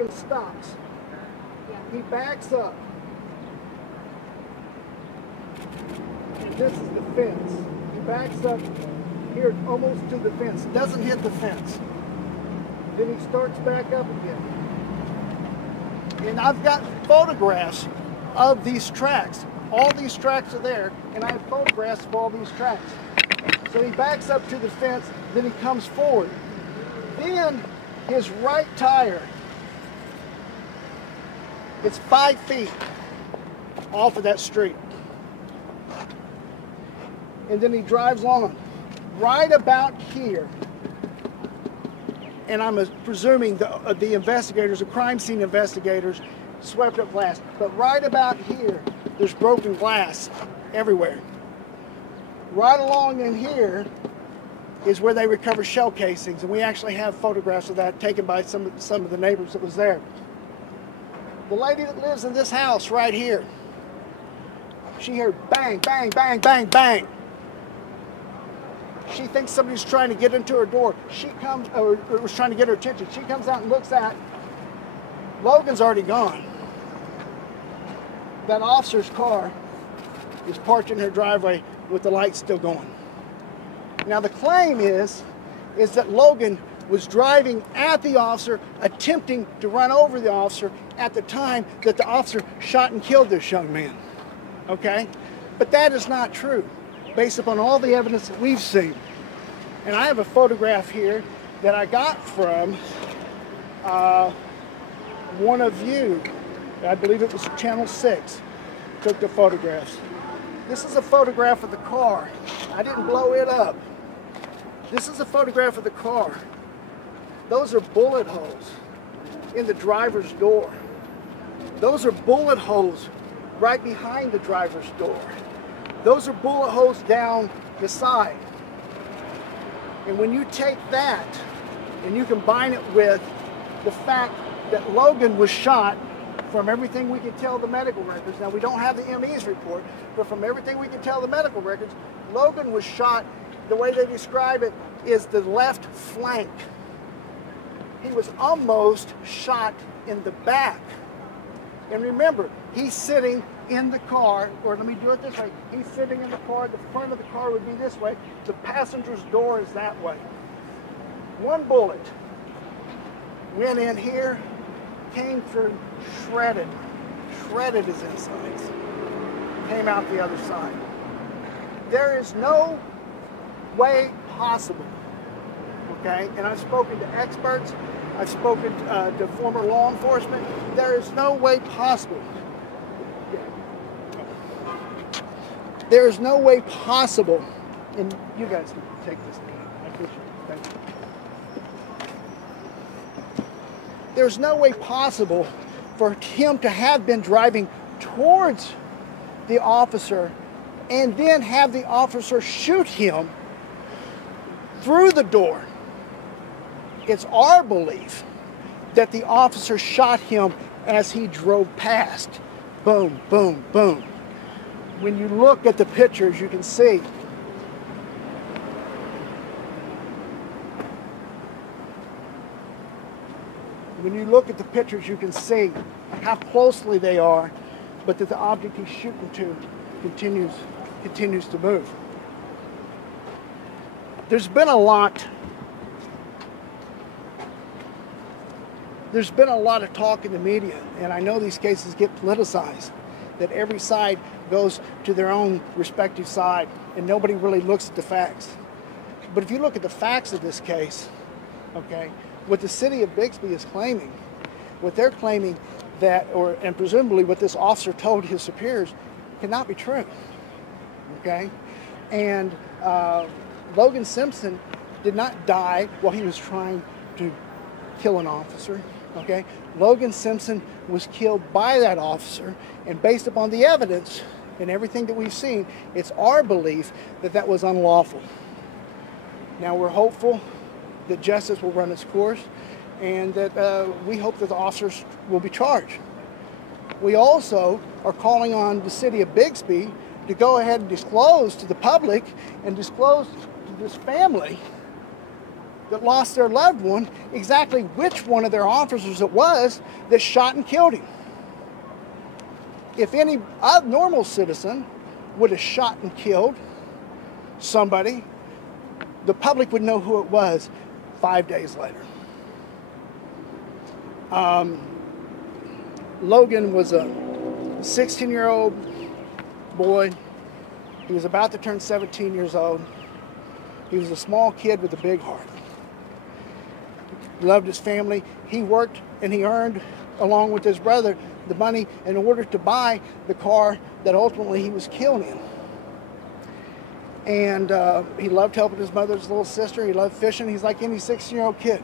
and stops. He backs up. And this is the fence. He backs up here almost to the fence. Doesn't hit the fence. Then he starts back up again. And I've got photographs of these tracks. All these tracks are there, and I have photographs of all these tracks. So he backs up to the fence, then he comes forward. Then his right tire is 5 feet off of that street. And then he drives on right about here. And I'm presuming the investigators, the crime scene investigators, swept up glass. But right about here, there's broken glass everywhere. Right along in here is where they recover shell casings, and we actually have photographs of that taken by some of the neighbors that was there. The lady that lives in this house right here, she heard bang, bang, bang, bang, bang. She thinks somebody's trying to get into her door. She comes, or was trying to get her attention. She comes out and looks at, Logan's already gone. That officer's car is parked in her driveway with the lights still going. Now the claim is that Logan was driving at the officer, attempting to run over the officer at the time that the officer shot and killed this young man. Okay? But that is not true, based upon all the evidence that we've seen. And I have a photograph here that I got from one of you. I believe it was Channel 6, took the photographs. This is a photograph of the car. I didn't blow it up. This is a photograph of the car. Those are bullet holes in the driver's door. Those are bullet holes right behind the driver's door. Those are bullet holes down the side. And when you take that and you combine it with the fact that Logan was shot, from everything we can tell the medical records, now we don't have the ME's report, but from everything we can tell the medical records, Logan was shot, the way they describe it, is the left flank. He was almost shot in the back. And remember, he's sitting in the car, or let me do it this way, he's sitting in the car, the front of the car would be this way, the passenger's door is that way. One bullet went in here, came through, shredded his insides, came out the other side. There is no way possible, okay, and I've spoken to experts, I've spoken to former law enforcement, there is no way possible. There is no way possible, and you guys can take this, I appreciate it, thank you. There's no way possible for him to have been driving towards the officer and then have the officer shoot him through the door. It's our belief that the officer shot him as he drove past. Boom, boom, boom. When you look at the pictures, you can see how closely they are, but that the object he's shooting to continues to move. There's been a lot of talk in the media, and I know these cases get politicized, that every side goes to their own respective side, and nobody really looks at the facts. But if you look at the facts of this case, okay, what the city of Bixby is claiming, what they're claiming that, and presumably what this officer told his superiors, cannot be true, okay? And Logan Simpson did not die while he was trying to kill an officer, okay? Logan Simpson was killed by that officer, and based upon the evidence and everything that we've seen, it's our belief that that was unlawful. Now we're hopeful that justice will run its course, and that we hope that the officers will be charged. We also are calling on the city of Bixby to go ahead and disclose to the public and disclose to this family that lost their loved one, exactly which one of their officers it was that shot and killed him. If any normal citizen would have shot and killed somebody, the public would know who it was 5 days later. Logan was a 16-year-old boy. He was about to turn 17 years old. He was a small kid with a big heart. He loved his family. He worked and he earned, along with his brother, the money in order to buy the car that ultimately he was killed in. And he loved helping his mother's little sister. He loved fishing. He's like any 16-year-old kid.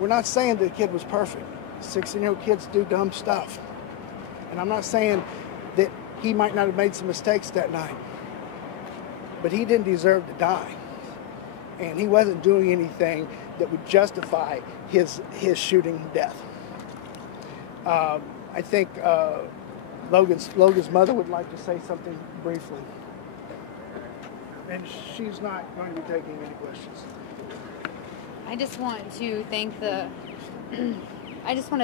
We're not saying the kid was perfect. 16-year-old kids do dumb stuff. And I'm not saying that he might not have made some mistakes that night. But he didn't deserve to die. And he wasn't doing anything that would justify his shooting death. I think Logan's mother would like to say something briefly. And she's not going to be taking any questions. I just want to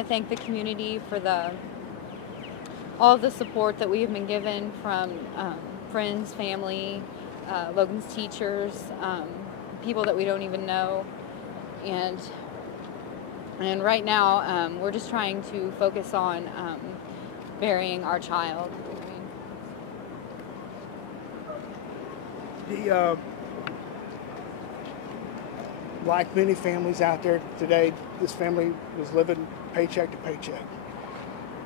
thank the community for all the support that we have been given from friends, family, Logan's teachers, people that we don't even know, and right now we're just trying to focus on burying our child. Like many families out there today, this family was living paycheck to paycheck,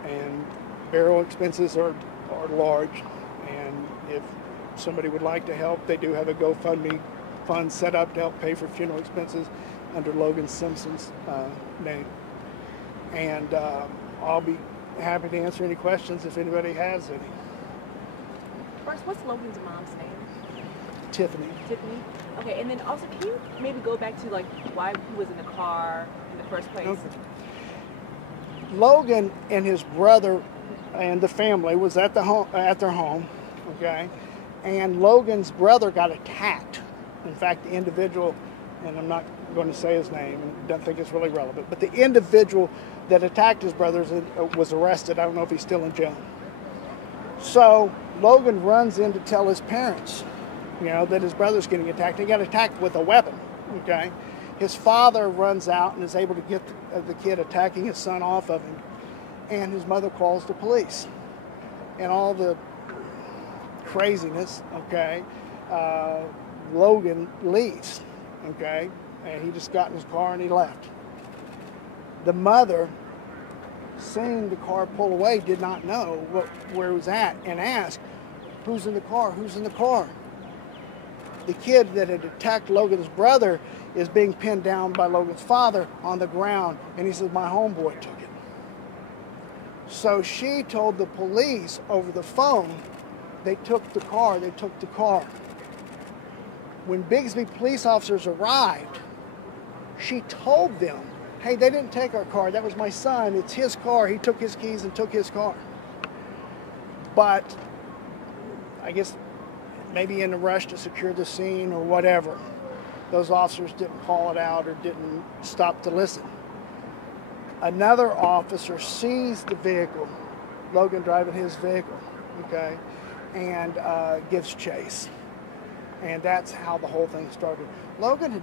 and burial expenses are large. And if somebody would like to help, they do have a GoFundMe fund set up to help pay for funeral expenses under Logan Simpson's name. And I'll be happy to answer any questions if anybody has any. First, what's Logan's mom's name? Tiffany. Tiffany? Okay, and then also, can you maybe go back to like why he was in the car in the first place? Okay. Logan and his brother and the family was at their home, okay? And Logan's brother got attacked. In fact, the individual, and I'm not going to say his name, and don't think it's really relevant, but the individual that attacked his brother was arrested. I don't know if he's still in jail. So Logan runs in to tell his parents, that his brother's getting attacked. He got attacked with a weapon, okay? His father runs out and is able to get the kid attacking his son off of him, and his mother calls the police. And all the craziness, okay, Logan leaves, okay? And he just got in his car and he left. The mother, seeing the car pull away, did not know where it was at and asked, "Who's in the car? Who's in the car?" The kid that had attacked Logan's brother is being pinned down by Logan's father on the ground, and he says, "My homeboy took it." So she told the police over the phone, they took the car. When Bixby police officers arrived, she told them, "Hey, they didn't take our car. That was my son. It's his car. He took his keys and took his car." But I guess maybe in a rush to secure the scene or whatever, those officers didn't call it out or didn't stop to listen. Another officer sees the vehicle, Logan driving his vehicle, okay, and gives chase. And that's how the whole thing started. Logan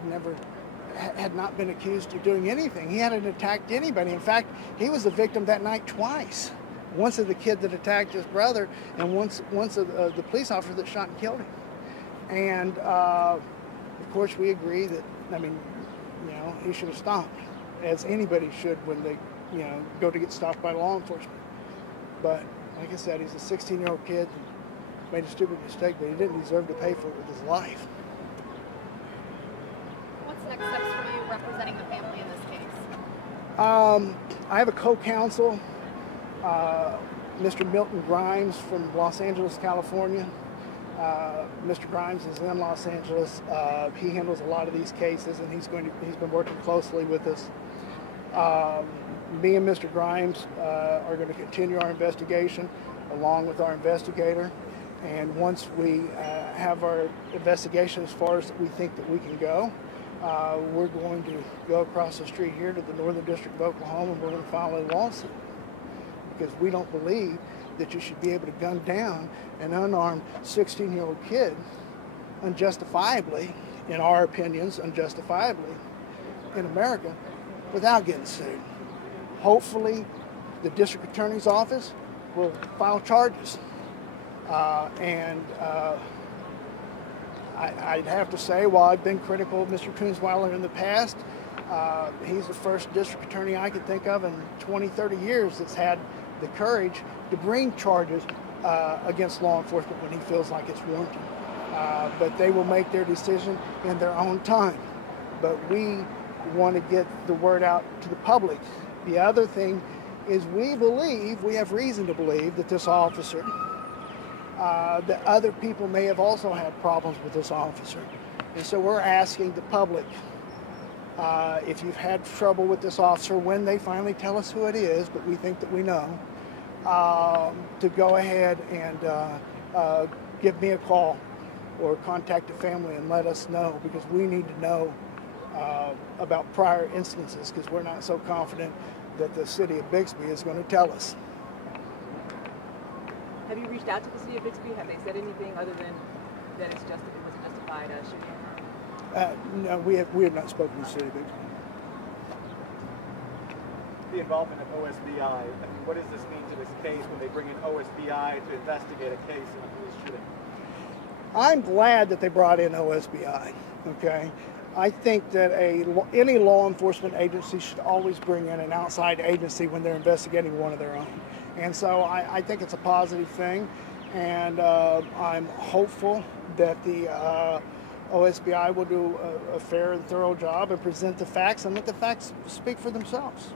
had not been accused of doing anything. He hadn't attacked anybody. In fact, he was a victim that night twice. Once of the kid that attacked his brother, and once of the police officer that shot and killed him. And of course, we agree that, he should have stopped, as anybody should when they, go to get stopped by law enforcement. But like I said, he's a 16-year-old kid, made a stupid mistake, but he didn't deserve to pay for it with his life. What's next steps for you representing the family in this case? I have a co-counsel, Mr. Milton Grimes from Los Angeles, California. Mr. Grimes is in Los Angeles. He handles a lot of these cases, and he's been working closely with us. Me and Mr. Grimes are going to continue our investigation along with our investigator. And once we have our investigation as far as we think that we can go, we're going to go across the street here to the Northern District of Oklahoma, and we're going to file a lawsuit because we don't believe that you should be able to gun down an unarmed 16-year-old kid unjustifiably, in our opinions, unjustifiably in America without getting sued. Hopefully, the district attorney's office will file charges. I'd have to say, while I've been critical of Mr. Kunzweiler in the past, he's the first district attorney I could think of in 20, 30 years that's had the courage to bring charges against law enforcement when he feels like it's warranted. But they will make their decision in their own time. But we want to get the word out to the public. The other thing is we have reason to believe that this officer, that other people may have also had problems with this officer. And so we're asking the public, if you've had trouble with this officer, when they finally tell us who it is, but we think that we know, to go ahead and give me a call or contact the family and let us know, because we need to know about prior instances, because we're not so confident that the city of Bixby is going to tell us. Have you reached out to the city of Bixby? Have they said anything other than that it was a justified shooting? No, we have not spoken to the city of Bixby. The involvement of OSBI. I mean, what does this mean to this case when they bring in OSBI to investigate a case of a police shooting? I'm glad that they brought in OSBI, okay? I think that any law enforcement agency should always bring in an outside agency when they're investigating one of their own. And so I think it's a positive thing, and I'm hopeful that the OSBI will do a fair and thorough job and present the facts and let the facts speak for themselves.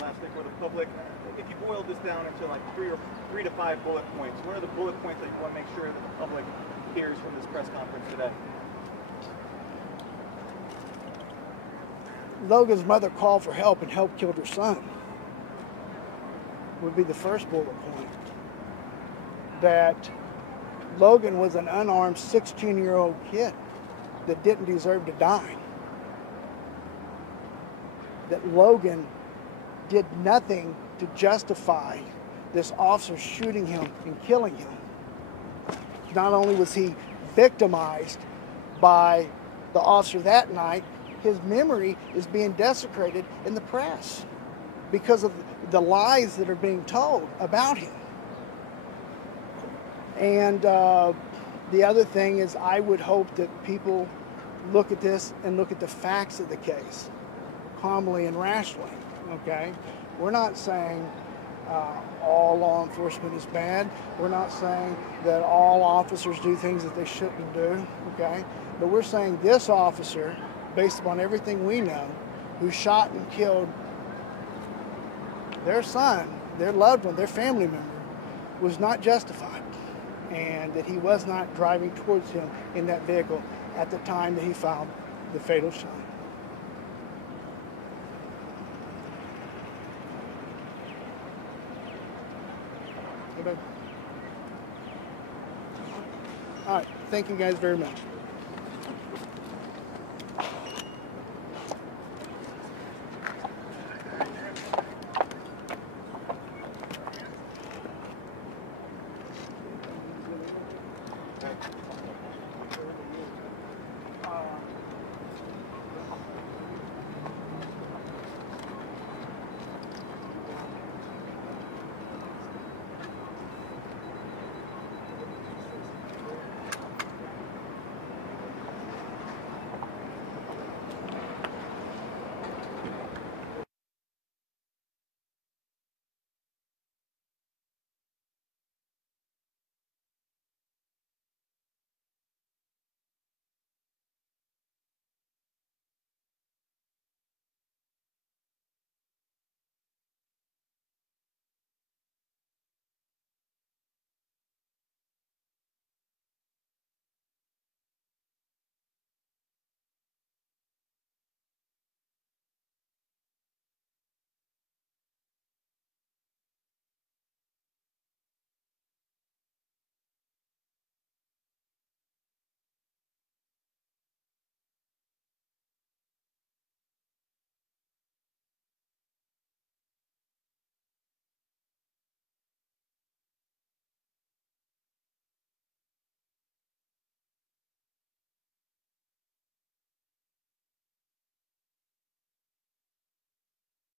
Last thing for the public, if you boil this down into like three to five bullet points, what are the bullet points that you want to make sure that the public hears from this press conference today? Logan's mother called for help and help killed her son would be the first bullet point. That Logan was an unarmed 16-year-old kid that didn't deserve to die. That Logan did nothing to justify this officer shooting him and killing him. Not only was he victimized by the officer that night, his memory is being desecrated in the press because of the lies that are being told about him. And the other thing is, I would hope that people look at this and look at the facts of the case calmly and rationally, okay? We're not saying all law enforcement is bad. We're not saying that all officers do things that they shouldn't do, okay? But we're saying this officer, based upon everything we know, who shot and killed their son, their loved one, their family member, was not justified, and that he was not driving towards him in that vehicle at the time that he filed the fatal shot. All right, thank you guys very much.